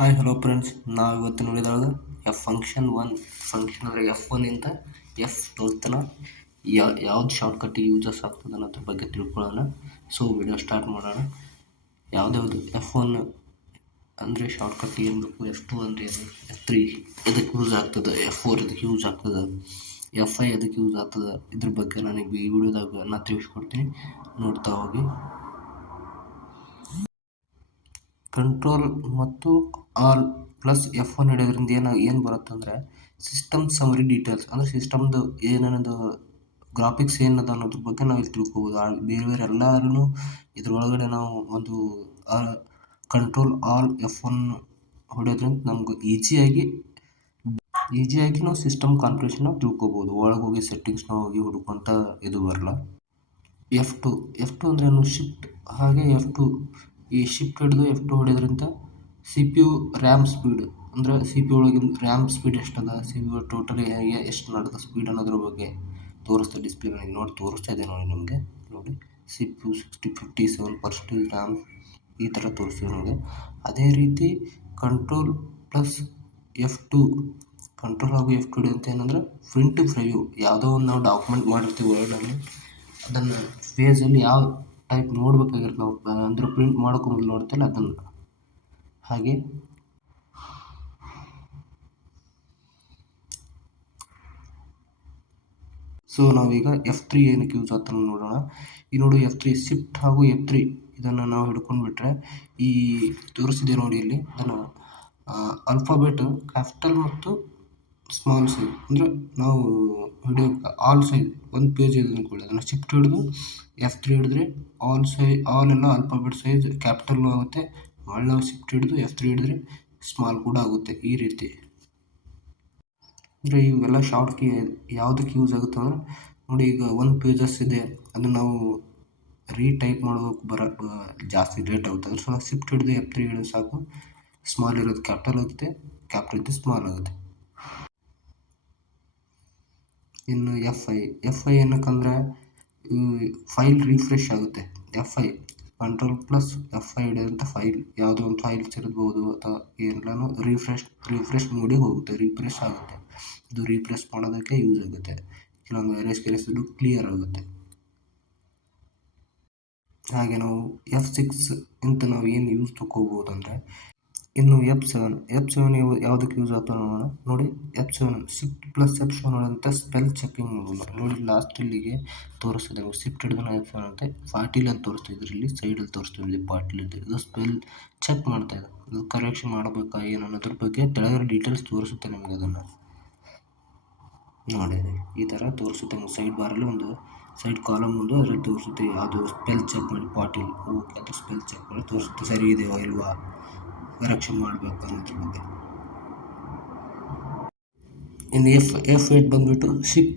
Hi hello friends, ನಾವು ಇವತ್ತು ನೋಡಿದಾಗ ಫಂಕ್ಷನ್ ಅಂದರೆ F1 ಇಂದ F12 ತನಕ ಯಾವ್ದು ಶಾರ್ಟ್ಕಟ್ ಯೂಸಸ್ ಆಗ್ತದೆ ಅನ್ನೋದ್ರ ಬಗ್ಗೆ ತಿಳ್ಕೊಳ್ಳೋಣ. ಸೊ ವಿಡಿಯೋ ಸ್ಟಾರ್ಟ್ ಮಾಡೋಣ. ಯಾವುದ್ಯಾವುದು F1 ಅಂದರೆ ಶಾರ್ಟ್ಕಟ್ ಏನು ಬೇಕು, F2 ಅಂದರೆ ಏನು, F3 ಎದಕ್ಕೆ ಯೂಸ್ ಆಗ್ತದೆ, F4 ಎದಕ್ಕೆ ಯೂಸ್ ಆಗ್ತದೆ, F5 ಎದಕ್ಕೆ ಯೂಸ್ ಆಗ್ತದೆ, ಇದ್ರ ಬಗ್ಗೆ ನನಗೆ ಈ ವಿಡಿಯೋದಾಗ ನಾನು ತಿಳಿಸ್ಕೊಡ್ತೀನಿ, ನೋಡ್ತಾ ಹೋಗಿ. ಕಂಟ್ರೋಲ್ ಮತ್ತು ಆಲ್ ಪ್ಲಸ್ F1 ಹಿಡಿಯೋದ್ರಿಂದ ಏನು ಬರುತ್ತೆ ಅಂದರೆ ಸಿಸ್ಟಮ್ ಸಮರಿ ಡೀಟೇಲ್ಸ್, ಅಂದರೆ ಸಿಸ್ಟಮ್ದು ಏನೇನದು ಗ್ರಾಫಿಕ್ಸ್ ಏನದ ಅನ್ನೋದ್ರ ಬಗ್ಗೆ ನಾವು ಇಲ್ಲಿ ತಿಳ್ಕೊಬೋದು. ಬೇರೆ ಎಲ್ಲರೂ ಇದ್ರೊಳಗಡೆ ನಾವು ಒಂದು ಕಂಟ್ರೋಲ್ ಆಲ್ F1 ಹೊಡೆಯೋದ್ರಿಂದ ನಮ್ಗೆ ಈಸಿಯಾಗಿ ನಾವು ಸಿಸ್ಟಮ್ ಕಾನ್ಫಿಗರೇಷನ್ ನಾವು ತಿಳ್ಕೊಬೋದು. ಒಳಗೆ ಹೋಗಿ ಸೆಟ್ಟಿಂಗ್ಸ್ನ ಹೋಗಿ ಹುಡ್ಕೊಂತ ಇದು ಬರಲ್ಲ. F2 ಅಂದರೆ ಏನು, ಶಿಫ್ಟ್. ಹಾಗೆ F2 ಈ ಶಿಫ್ಟ್ ಹಿಡಿದು F2 ಹೊಡೆಯೋದ್ರಿಂದ CPU ರ್ಯಾಮ್ ಸ್ಪೀಡ್, ಅಂದರೆ CPU ಒಳಗಿನ ರ್ಯಾಮ್ ಸ್ಪೀಡ್ ಎಷ್ಟದ, CPU ಟೋಟಲಿ ಎಷ್ಟು ನಡೆದ ಸ್ಪೀಡ್ ಅನ್ನೋದ್ರ ಬಗ್ಗೆ ತೋರಿಸ್ತಾ ಡಿಸ್ಪ್ಲೇ ನನಗೆ ನೋಡಿ ತೋರಿಸ್ತಾ ಇದೆ ನೋಡಿ ನಿಮಗೆ. ನೋಡಿ CPU 57% ರ್ಯಾಮ್ ಈ ಥರ ತೋರಿಸ್ತೀವಿ ನಮಗೆ. ಅದೇ ರೀತಿ ಕಂಟ್ರೋಲ್ ಪ್ಲಸ್ F2 ಹಾಗೂ F2 ಹಿಡಿಯುವಂತ ಏನಂದ್ರೆ ಪ್ರಿಂಟ್ ಪ್ರಿವ್ಯೂ. ಯಾವುದೋ ಒಂದು ನಾವು ಡಾಕ್ಯುಮೆಂಟ್ ಮಾಡಿರ್ತೀವಿ ವರ್ಡಲ್ಲಿ, ಅದನ್ನು ಪೇಜಲ್ಲಿ ಯಾವ ಟೈಪ್ ನೋಡ್ಬೇಕಾಗಿರುತ್ತೆ ನಾವು, ಅಂದ್ರೆ ಪ್ರಿಂಟ್ ಮಾಡೋಕೆ ನೋಡ್ತಿಲ್ಲ ಅದನ್ನು. ಹಾಗೆ ಸೊ ನಾವೀಗ F3 ಏನಕ್ಕೆ ಯೂಸ್ ಆಗ್ತಾನೆ ನೋಡೋಣ. ಈ ನೋಡಿ F3 ಶಿಫ್ಟ್ ಹಾಗೂ F3 ಇದನ್ನು ನಾವು ಹಿಡ್ಕೊಂಡ್ಬಿಟ್ರೆ ಈ ತೋರಿಸಿದೆ ನೋಡಿ ಇಲ್ಲಿ, ಅದನ್ನು ಆಲ್ಫಾಬೆಟ್ ಕ್ಯಾಪಿಟಲ್ ಮತ್ತು ಸ್ಮಾಲ್ ಸೈಜ್, ಅಂದರೆ ನಾವು ಹಿಡಿಯೋ ಆಲ್ ಸೈಜ್ ಒಂದು ಪೇಜ್ ಇದೆ ಅಂದ್ಕೊಳ್ಳಿ, ಅದನ್ನು ಶಿಫ್ಟ್ ಹಿಡಿದು F3 ಹಿಡಿದ್ರೆ ಆಲ್ ಎಲ್ಲ ಆಲ್ಫಾಬೆಟ್ ಸೈಜ್ ಕ್ಯಾಪಿಟಲ್ಲು ಆಗುತ್ತೆ. ನಾವು ಶಿಫ್ಟ್ ಹಿಡಿದು F3 ಹಿಡಿದ್ರೆ ಸ್ಮಾಲ್ ಕೂಡ ಆಗುತ್ತೆ. ಈ ರೀತಿ ಅಂದರೆ ಇವೆಲ್ಲ ಶಾರ್ಟ್ ಕೀ ಯಾವುದಕ್ಕೆ ಯೂಸ್ ಆಗುತ್ತೆ ಅಂದರೆ ನೋಡಿ, ಈಗ ಒಂದು ಪೇಜಸ್ ಇದೆ, ಅದನ್ನು ನಾವು ರೀಟೈಪ್ ಮಾಡೋಕೆ ಜಾಸ್ತಿ ಲೇಟ್ ಆಗುತ್ತೆ. ಅದ್ರ ಸಲ ಶಿಫ್ಟ್ ಹಿಡಿದು F3 ಹಿಡಿದು ಸಾಕು, ಸ್ಮಾಲ್ ಇರೋದು ಕ್ಯಾಪಿಟಲ್ ಆಗುತ್ತೆ, ಕ್ಯಾಪಿಟಲ್ ಇದ್ದು ಸ್ಮಾಲ್ ಆಗುತ್ತೆ. ಇನ್ನು F5 ಏನಕ್ಕಂದರೆ ಫೈಲ್ ರಿಫ್ರೆಶ್ ಆಗುತ್ತೆ. F5 control plus F5 ಹಿಡಿಯೋದಂಥ file ಯಾವುದೋ ಒಂದು ಫೈಲ್ಸ್ ಇರ್ಬೋದು ಅಥವಾ ಎಲ್ಲನೂ ರಿಫ್ರೆಶ್ ಮಾಡಿ ಹೋಗುತ್ತೆ, ರಿಫ್ರೆಶ್ ಆಗುತ್ತೆ. ಇದು ರಿಫ್ರೆಶ್ ಮಾಡೋದಕ್ಕೆ ಯೂಸ್ ಆಗುತ್ತೆ. ಕೆಲವೊಂದು ವೈರಸ್ ಇದ್ದು ಕ್ಲಿಯರ್ ಆಗುತ್ತೆ. ಹಾಗೆ ನಾವು F6 ಇಂತ ನಾವು ಏನು ಯೂಸ್ ತಗೋಬೋದು ಅಂದರೆ, ಇನ್ನು F7 ಯಾವುದಕ್ಕೆ ಯೂಸ್ ಆಗ್ತದೆ ನೋಡೋಣ. ನೋಡಿ F7 ಶಿಫ್ಟ್ ಪ್ಲಸ್ F7 ಅಂತ ಸ್ಪೆಲ್ ಚೆಕಿಂಗ್ ನೋಡಿ, ಲಾಸ್ಟ್ ಇಲ್ಲಿಗೆ ತೋರಿಸ್ತಿದೆ. ಶಿಫ್ಟ್ ಹಿಡಿದು F7 ಅಂತ ಪಾಟೀಲ್ ಅಂತ ತೋರಿಸ್ತಿದ್ರು, ಇಲ್ಲಿ ಸೈಡಲ್ಲಿ ತೋರಿಸ್ತಿದ್ವಿ ಪಾಟೀಲ್ ಅಂತ. ಇದು ಸ್ಪೆಲ್ ಚೆಕ್ ಮಾಡ್ತಾ ಇದೆ, ಇದು ಕರೆಕ್ಷನ್ ಮಾಡಬೇಕಾ ಏನು ಅನ್ನೋದ್ರ ಬಗ್ಗೆ ತೆಳಗಡೆ ಡೀಟೇಲ್ಸ್ ತೋರಿಸುತ್ತೆ ನಿಮಗೆ. ಅದನ್ನು ನೋಡಿ ಈ ಥರ ತೋರಿಸುತ್ತೆ. ಸೈಡ್ ಬಾರಲ್ಲಿ ಒಂದು ಸೈಡ್ ಕಾಲಮ್ ಒಂದು ಅದರಲ್ಲಿ ತೋರಿಸುತ್ತೆ, ಅದು ಸ್ಪೆಲ್ ಚೆಕ್ ಮಾಡಿ ಪಾಟೀಲ್, ಓಕೆ ಅದು ಸ್ಪೆಲ್ ಚೆಕ್ ಮಾಡಿ ತೋರಿಸುತ್ತೆ ಸರಿ ಇದೆಯೋ ಇಲ್ವಾ, ಕರೆಕ್ಷನ್ ಮಾಡಬೇಕು ಅನ್ನೋದ್ರ ಬಗ್ಗೆ. ಇನ್ನು F8 ಬಂದುಬಿಟ್ಟು ಶಿಫ್ಟ್